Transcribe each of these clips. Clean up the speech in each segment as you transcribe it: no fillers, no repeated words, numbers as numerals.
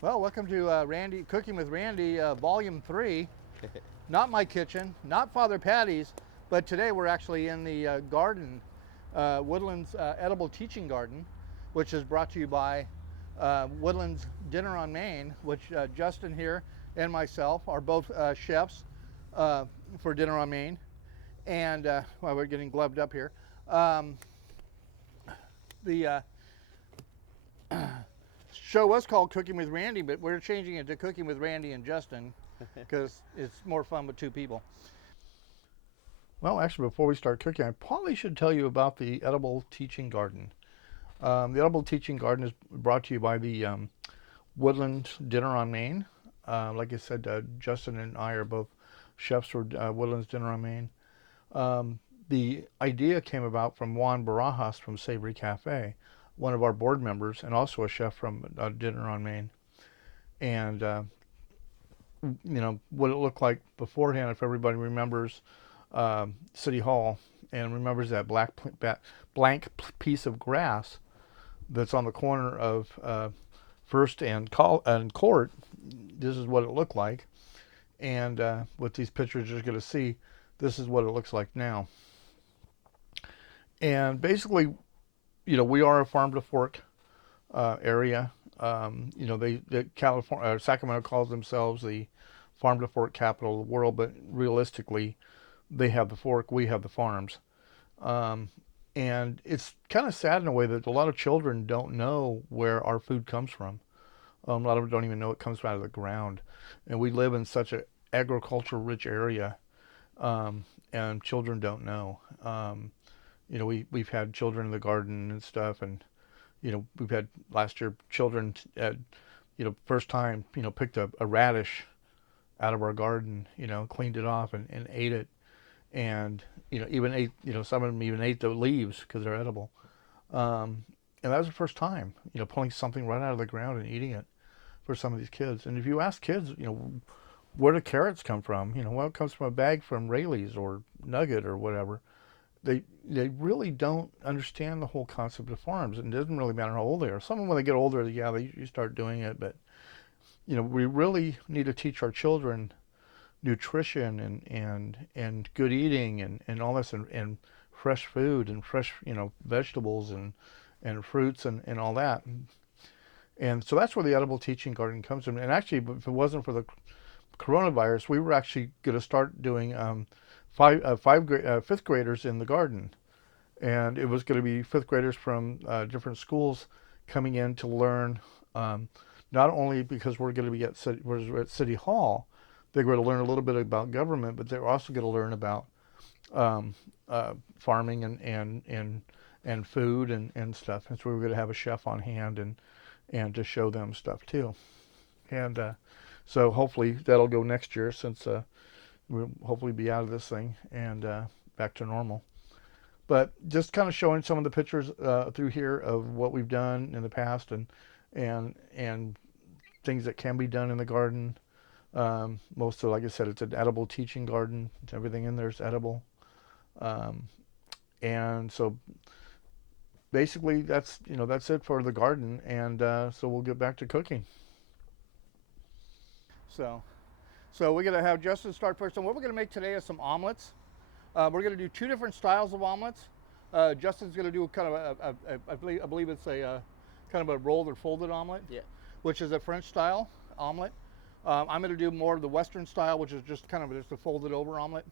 Well, welcome to Randy Cooking with Randy, Volume 3. Not my kitchen, not Father Patty's, but today we're actually in the garden, Woodlands Edible Teaching Garden, which is brought to you by Woodlands Dinner on Main, which Justin here and myself are both chefs for Dinner on Main. And well, we're getting gloved up here. Um, the show was called Cooking with Randy, but we're changing it to Cooking with Randy and Justin because it's more fun with two people. Well, actually, before we start cooking, I probably should tell you about the Edible Teaching Garden. The Edible Teaching Garden is brought to you by the Woodland Dinner on Main. Like I said, Justin and I are both chefs for Woodland's Dinner on Main. The idea came about from Juan Barajas from Savory Cafe, one of our board members, and also a chef from Dinner on Main. And what it looked like beforehand, if everybody remembers City Hall and remembers that blank piece of grass that's on the corner of First and Court. This is what it looked like, and with these pictures you're going to see, this is what it looks like now. And basically, we are a farm to fork area. California, Sacramento calls themselves the farm to fork capital of the world, but realistically, they have the fork, we have the farms. Um, and it's kind of sad in a way that a lot of children don't know where our food comes from. A lot of them don't even know it comes out of the ground. And we live in such an agriculture rich area, and children don't know. We've had children in the garden and stuff, and we've had last year children at, first time, picked a radish out of our garden, cleaned it off and ate it. And, even ate, some of them even ate the leaves because they're edible. And that was the first time, pulling something right out of the ground and eating it for some of these kids. And if you ask kids, where do carrots come from? Well, it comes from a bag from Rayleigh's or Nugget or whatever. They really don't understand the whole concept of farms, and it doesn't really matter how old they are. Some of them, when they get older, yeah, you start doing it, but we really need to teach our children nutrition and good eating and all this and fresh food and fresh vegetables and fruits and all that. And so that's where the edible teaching garden comes from. And actually, if it wasn't for the coronavirus, we were actually going to start doing fifth graders in the garden, and it was going to be fifth graders from different schools coming in to learn. Not only because we're going to be we're at City Hall, they're going to learn a little bit about government, but they're also going to learn about um, farming and food and stuff. And so we're going to have a chef on hand and to show them stuff too. And so hopefully that'll go next year, since we'll hopefully be out of this thing and back to normal. But just kind of showing some of the pictures through here of what we've done in the past and things that can be done in the garden. Most of, like I said, it's an edible teaching garden. Everything in there is edible. Um, and so basically that's it for the garden. And so we'll get back to cooking. So, we're gonna have Justin start first. And what we're gonna make today is some omelets. We're gonna do two different styles of omelets. Justin's gonna do kind of I believe it's a kind of a rolled or folded omelet, Yeah. which is a French style omelet. I'm going to do more of the Western style, which is just kind of just a folded over omelet.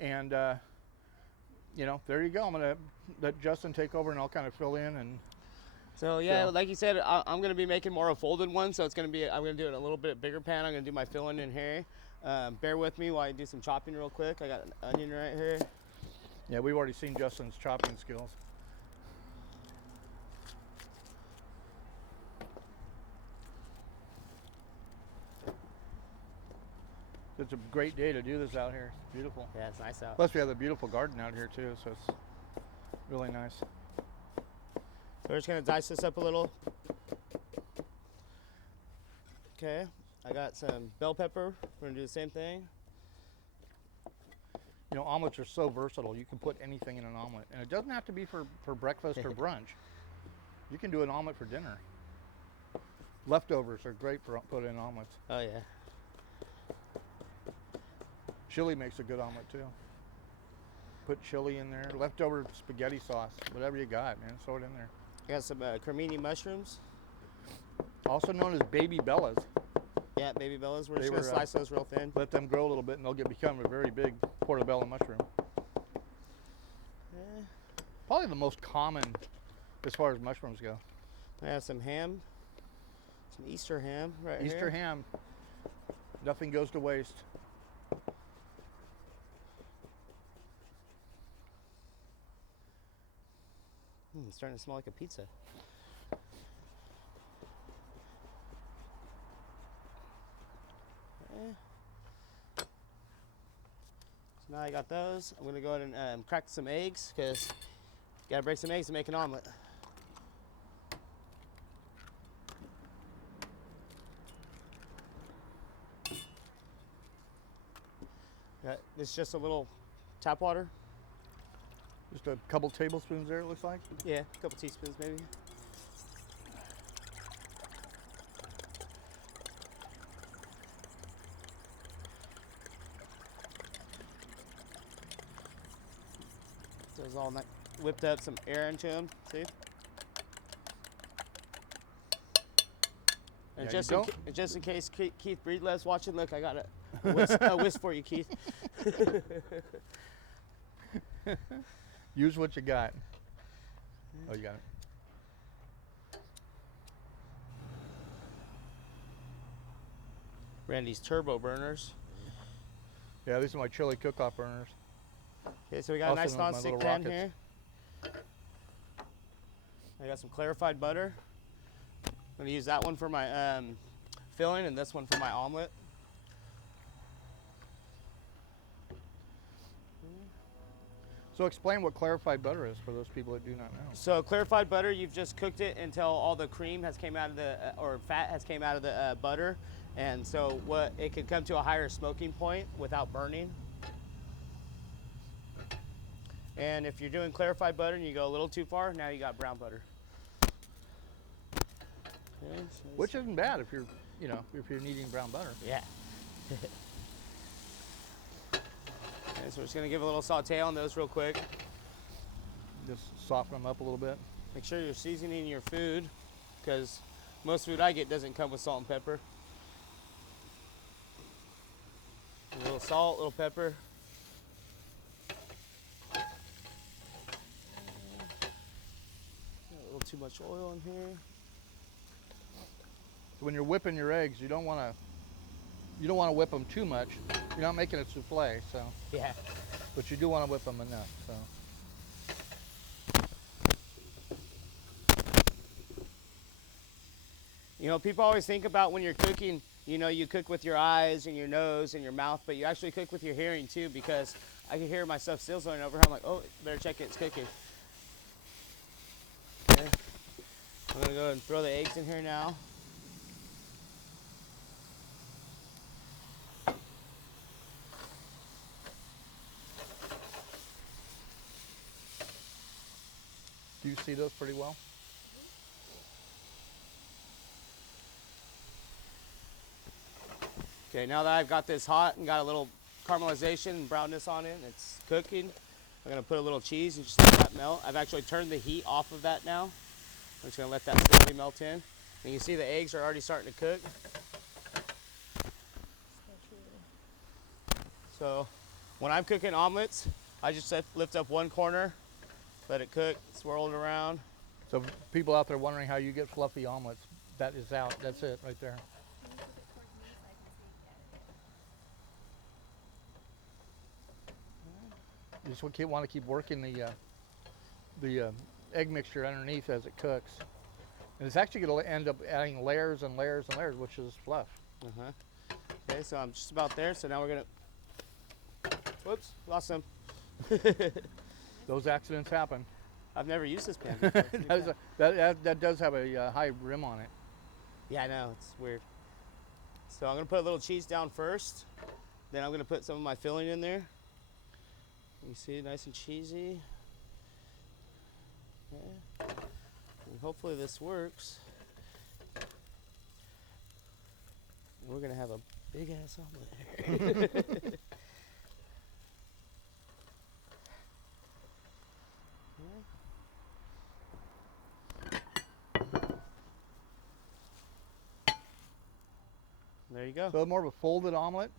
And there you go. I'm going to let Justin take over, and I'll kind of fill in. And So yeah, like you said, I'm gonna be making more of a folded one. So I'm gonna do it in a little bit bigger pan. I'm gonna do my filling in here. Bear with me while I do some chopping real quick. I got an onion right here. yeah, we've already seen Justin's chopping skills. It's a great day to do this out here. It's beautiful. Yeah, it's nice out. Plus, we have a beautiful garden out here too, so it's really nice. So we're just gonna dice this up a little. Okay, I got some bell pepper. We're gonna do the same thing. Omelets are so versatile. You can put anything in an omelet, and it doesn't have to be for breakfast or brunch. You can do an omelet for dinner. Leftovers are great for put in omelets. Oh yeah. Chili makes a good omelet too. Put chili in there, leftover spaghetti sauce, whatever you got, man, throw it in there. Got some cremini mushrooms. Also known as baby bellas. Yeah, baby bellas. We're just gonna slice those real thin. Let them grow a little bit, and they'll become a very big portobello mushroom. Yeah. Probably the most common as far as mushrooms go. I have some ham, some Easter ham right here. Easter ham. Nothing goes to waste. It's starting to smell like a pizza. So now I got those. I'm gonna go ahead and crack some eggs because you gotta break some eggs to make an omelet. This is just a little tap water. Just a couple tablespoons there, it looks like. Yeah, a couple teaspoons maybe. So it's all whipped up, some air into them, see? And Yeah, just in case Keith Breedlove's watching, look, I got a whisk for you, Keith. Use what you got. Oh, you got it. Randy's turbo burners. Yeah, these are my chili cook-off burners. Okay, so we got a nice non-stick pan here. I got some clarified butter. I'm gonna use that one for my filling and this one for my omelet. So explain what clarified butter is for those people that do not know. So clarified butter, you've just cooked it until all the cream has came out of the, or fat has came out of the butter. And so it can come to a higher smoking point without burning. And if you're doing clarified butter and you go a little too far, now you got brown butter. Okay, so which isn't bad if you're, if you're needing brown butter. Yeah. Okay, so we're just gonna give a little saute on those real quick. Just soften them up a little bit. Make sure you're seasoning your food, because most food I get doesn't come with salt and pepper. A little salt, a little pepper. A little too much oil in here. So when you're whipping your eggs, you don't want to whip them too much. You're not making a souffle, so. Yeah. But you do want to whip them enough, so. People always think about when you're cooking, you cook with your eyes and your nose and your mouth, but you actually cook with your hearing too, because I can hear my stuff sizzling over here. I'm like, oh, better check it's cooking. Okay. I'm gonna go ahead and throw the eggs in here now. Do you see those pretty well? Okay, now that I've got this hot and got a little caramelization and brownness on it, and it's cooking, I'm gonna put a little cheese and just let that melt. I've actually turned the heat off of that now. I'm just gonna let that slowly melt in. And you can see the eggs are already starting to cook. So when I'm cooking omelets, I just lift up one corner, let it cook, swirl it around. So people out there wondering how you get fluffy omelets, that is out. That's it right there. You just want to keep working the egg mixture underneath as it cooks. And it's actually going to end up adding layers and layers and layers, which is fluff. Okay, so I'm just about there. So now we're going to, whoops, lost some. Those accidents happen. I've never used this pan before. that does have a high rim on it. Yeah, I know, it's weird. So I'm going to put a little cheese down first. Then I'm going to put some of my filling in there. You see, nice and cheesy. Okay. And hopefully this works. we're gonna have a big ass omelet. There you go. So more of a folded omelet.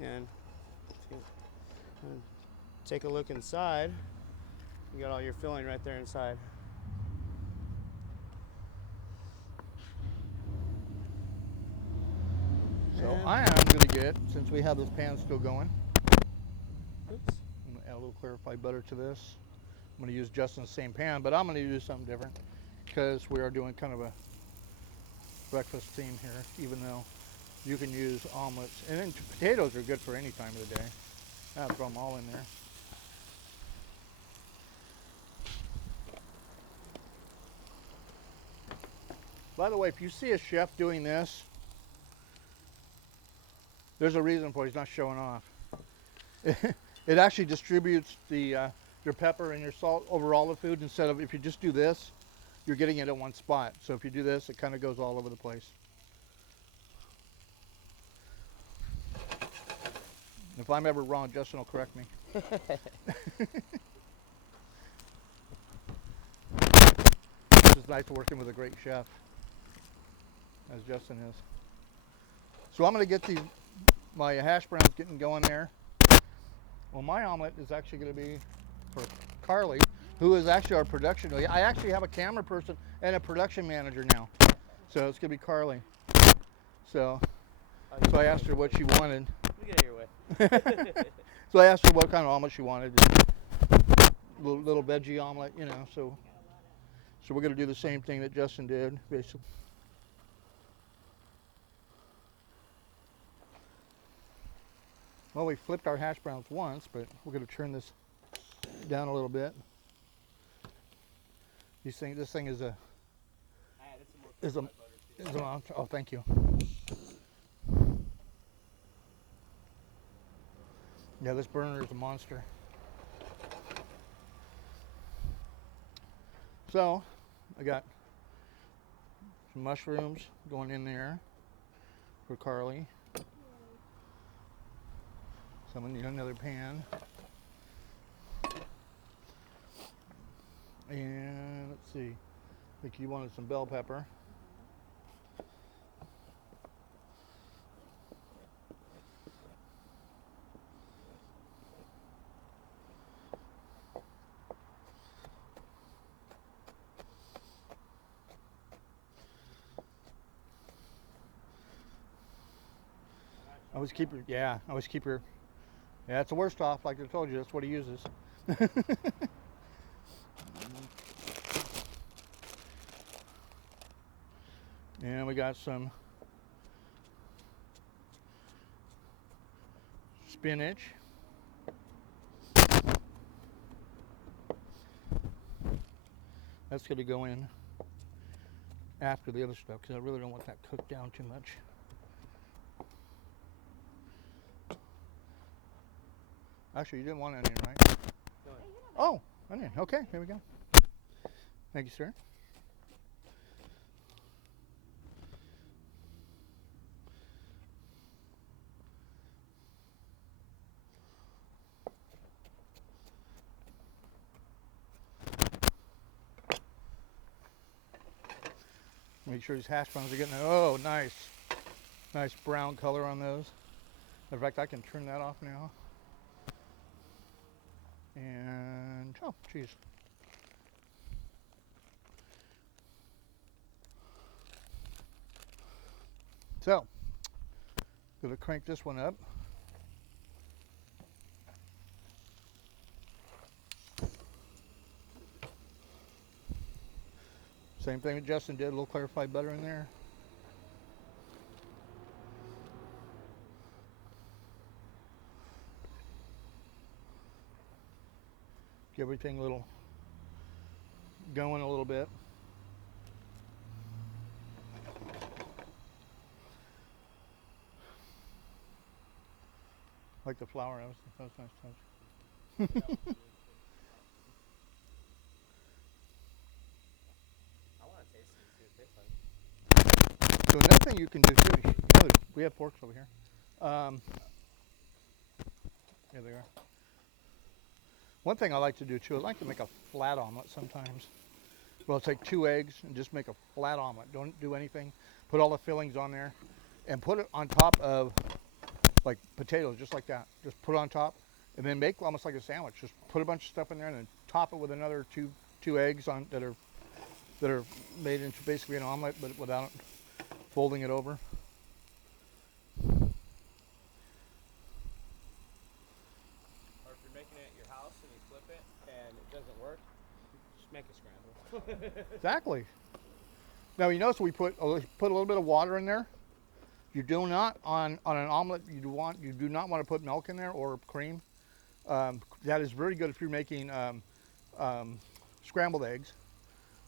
And take a look inside. You got all your filling right there inside. So And, I am going to get, since we have this pan still going, oops. I'm going to add a little clarified butter to this. I'm going to use Justin's same pan, but I'm going to use something different because we are doing kind of a breakfast theme here, even though you can use omelets. And then potatoes are good for any time of the day. I'll throw them all in there. By the way, if you see a chef doing this, there's a reason for it. He's not showing off. It actually distributes the your pepper and your salt over all the food instead of, if you just do this, you're getting it in one spot. So if you do this, it kind of goes all over the place. If I'm ever wrong, Justin will correct me. It's nice working with a great chef, as Justin is. So I'm going to get my hash browns getting going there. Well, my omelet is actually going to be for Carly, who is actually our production lady. I actually have a camera person and a production manager now. So it's going to be Carly. So I asked her what she wanted. Look at your way. So I asked her what kind of omelet she wanted. Little veggie omelet, you know. So we're going to do the same thing that Justin did, basically. Well, we flipped our hash browns once, but we're going to turn this down a little bit. This thing is a oh, thank you. Yeah, this burner is a monster. So I got some mushrooms going in there for Carly. So I'm gonna need another pan. And let's see, I think you wanted some bell pepper. I always keep her, yeah, it's the worst off, like I told you, that's what he uses. And we got some spinach. That's going to go in after the other stuff because I really don't want that cooked down too much. Actually, you didn't want onion, right? Oh, onion. Okay, here we go. Thank you, sir. Make sure these hash browns are getting, oh, nice. Nice brown color on those. In fact, I can turn that off now. And, oh, geez. So, gonna crank this one up. Same thing that Justin did, a little clarified butter in there. Get everything a little going a little bit. Like the flour, that was nice touch. I want to taste it, see what it tastes like. So another thing you can do too, we have forks over here. Here they are. One thing I like to do too, I like to make a flat omelet sometimes. Well, take 2 eggs and just make a flat omelet. Don't do anything. Put all the fillings on there and put it on top of like potatoes, just like that. Just put it on top and then make almost like a sandwich. Just put a bunch of stuff in there and then top it with another two eggs on that are made into basically an omelet, but without folding it over. Or if you're making it at your house and you flip it and it doesn't work, just make a scramble. Exactly. Now you notice we put a little bit of water in there. You do not on an omelet. You do not want to put milk in there or cream. That is very good if you're making scrambled eggs,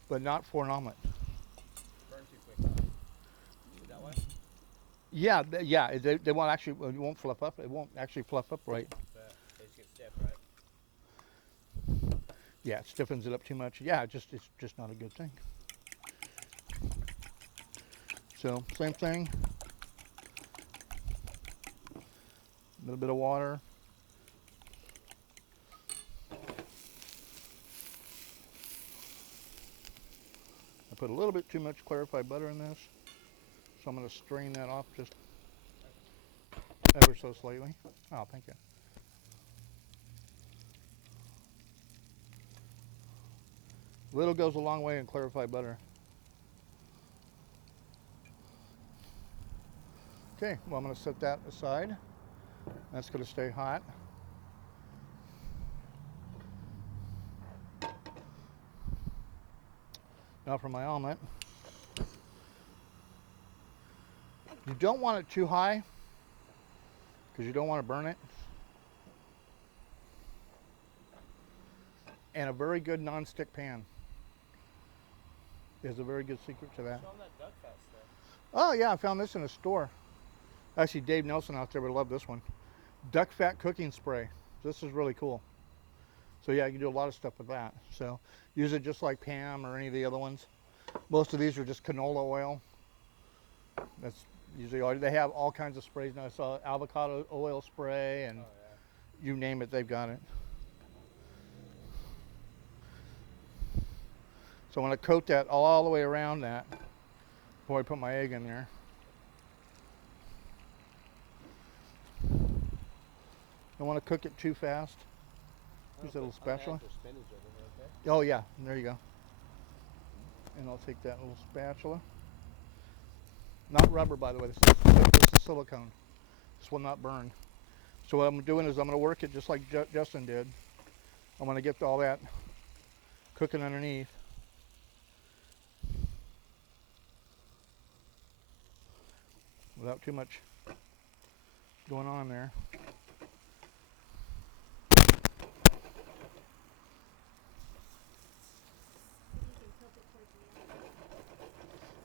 but not for an omelet. Burn too quick. That way? Yeah, yeah. They won't actually. It won't fluff up. It won't actually fluff up right. But they just get stiff, right? Yeah, it stiffens it up too much. Yeah, it's just not a good thing. So same thing. A little bit of water. I put a little bit too much clarified butter in this, so I'm going to strain that off just ever so slightly. Oh, thank you. Little goes a long way in clarified butter. Okay, well, I'm going to set that aside. That's going to stay hot. Now for my omelet. You don't want it too high because you don't want to burn it. And a very good non-stick pan is a very good secret to that. Show them that duck fat stuff. Oh yeah, I found this in a store. Actually, Dave Nelson out there would love this one. Duck fat cooking spray. This is really cool. So yeah, you can do a lot of stuff with that. So use it just like Pam or any of the other ones. Most of these are just canola oil. That's usually all. They have all kinds of sprays now. I saw avocado oil spray and you name it, they've got it. So I'm going to coat that all the way around that before I put my egg in there. Don't want to cook it too fast. Use a little spatula. Oh yeah, there you go. And I'll take that little spatula. Not rubber, by the way. This is silicone. This will not burn. So what I'm doing is I'm going to work it just like Justin did. I'm going to get all that cooking underneath. Without too much going on there.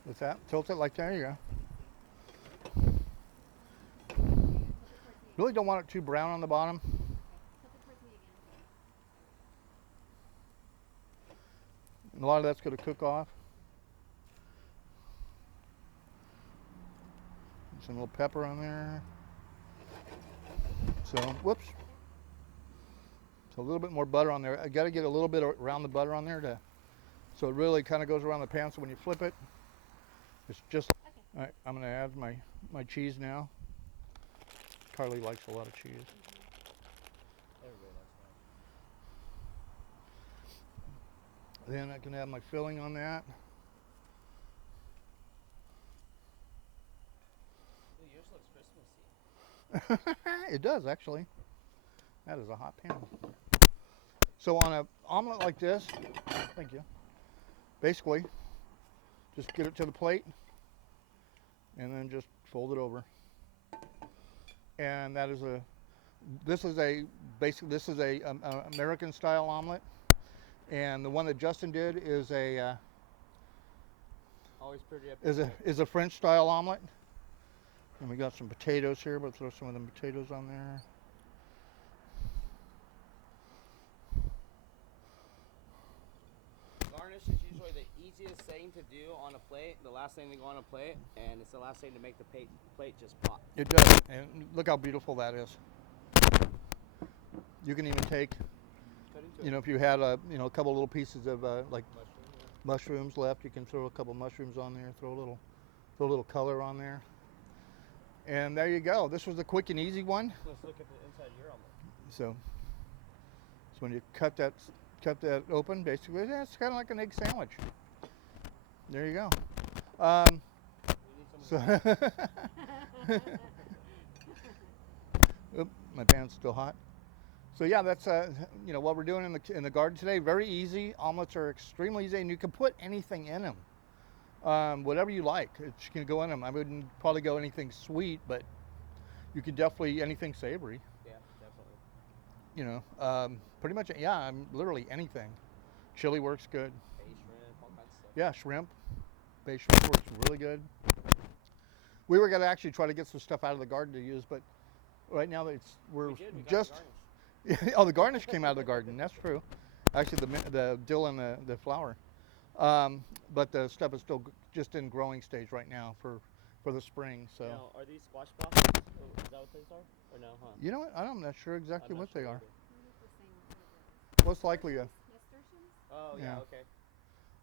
What's that? Tilt it like that. There you go. Really don't want it too brown on the bottom. And a lot of that's going to cook off. Some little pepper on there. So, whoops. So a little bit more butter on there. I got to get a little bit around the butter on there so it really kind of goes around the pan. So when you flip it, it's just. Okay. All right, I'm going to add my cheese now. Carly likes a lot of cheese. Everybody likes that. Then I can add my filling on that. Yours looks Christmassy. It does actually. That is a hot pan. So on an omelet like this, thank you. Basically, just get it to the plate and then just fold it over. And this is a American style omelet. And the one that Justin did is Always pretty is a French style omelet. And we got some potatoes here. We'll throw some of the potatoes on there. Garnish is usually the easiest thing to do on a plate, the last thing to go on a plate, and it's the last thing to make the plate just pop. It does, and look how beautiful that is. You can even take, Cut into you it. know, if you had a, you know, a couple little pieces of like Mushroom, yeah. mushrooms left, you can throw a couple mushrooms on there, throw a little color on there, and there you go. This was a quick and easy one. Let's look at the inside of your omelet. So when you cut that open, basically, yeah, it's kind of like an egg sandwich. There you go. We need some So, oop, my pan's still hot. So yeah, that's you know what we're doing in the garden today. Very easy. Omelets are extremely easy, and you can put anything in them, whatever you like. It can go in them. I wouldn't probably go anything sweet, but you could definitely anything savory. Yeah, definitely. You know, pretty much. Yeah, literally anything. Chili works good. Bay shrimp, all kinds of stuff. Yeah, shrimp. Bay shrimp works really good. We were gonna actually try to get some stuff out of the garden to use, but right now we're We did. We got just. the garnish. Oh, the garnish came out of the garden. That's true. Actually, the dill and the flower, but the stuff is still just in growing stage right now for the spring. So Now, are these squash blossoms? Is that what those are? Or no, huh? you know what? I'm not sure exactly I'm not what they sure are. either. Most likely, Oh, yeah, Yeah. okay.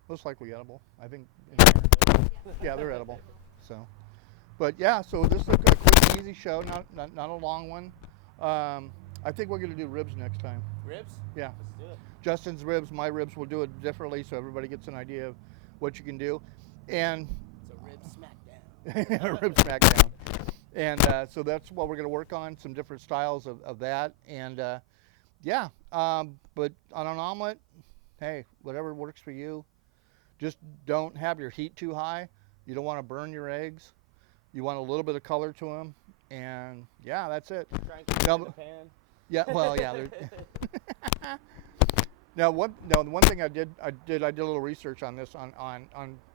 most likely edible. I think. In there. Yeah, they're edible. So, but yeah, so this is a quick and easy show, not a long one. I think we're gonna do ribs next time. Ribs? Yeah. Let's do it. Justin's ribs, my ribs, we'll do it differently so everybody gets an idea of what you can do. And It's a rib smackdown. rib smackdown. And so that's what we're going to work on, some different styles of that. And yeah, but on an omelet, hey, whatever works for you. Just don't have your heat too high. You don't want to burn your eggs. You want a little bit of color to them. And yeah, that's it. Try and keep it Now, in the pan. yeah, well, yeah. Now, the one thing I did a little research on this on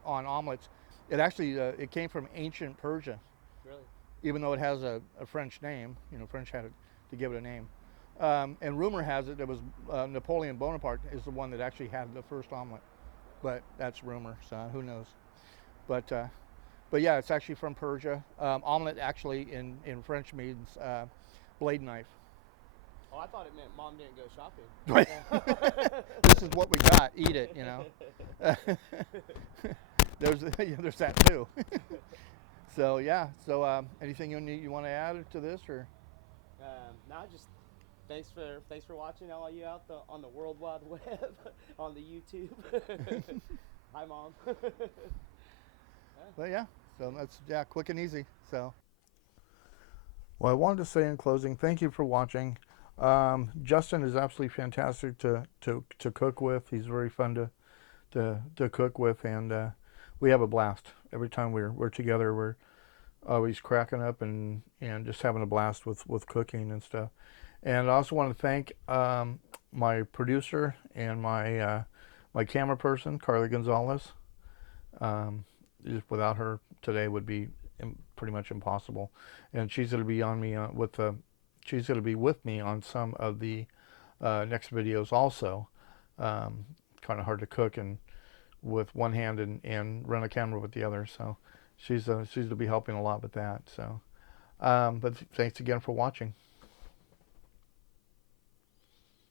omelets. It actually it came from ancient Persia, Really? even though it has a French name. You know, French had to give it a name. And rumor has it was Napoleon Bonaparte is the one that actually had the first omelet, but that's rumor, so who knows? But yeah, it's actually from Persia. Omelet actually in French means blade knife. Oh, I thought it meant mom didn't go shopping. This is what we got. Eat it, you know. There's that too. So yeah. So anything you want to add to this or? No, just thanks for watching all you out on the World Wide Web, on the YouTube. Hi, Mom. But yeah. So that's quick and easy. So. Well, I wanted to say in closing, thank you for watching. Justin is absolutely fantastic to cook with. He's very fun to cook with, and we have a blast every time we're together. We're always cracking up and just having a blast with cooking and stuff. And I also want to thank my producer and my camera person, Carly Gonzalez. Without her, today would be pretty much impossible. And she's going to be on me she's going to be with me on some of the next videos also. Kind of hard to cook and with one hand and run a camera with the other. So she's going to be helping a lot with that. So, but thanks again for watching.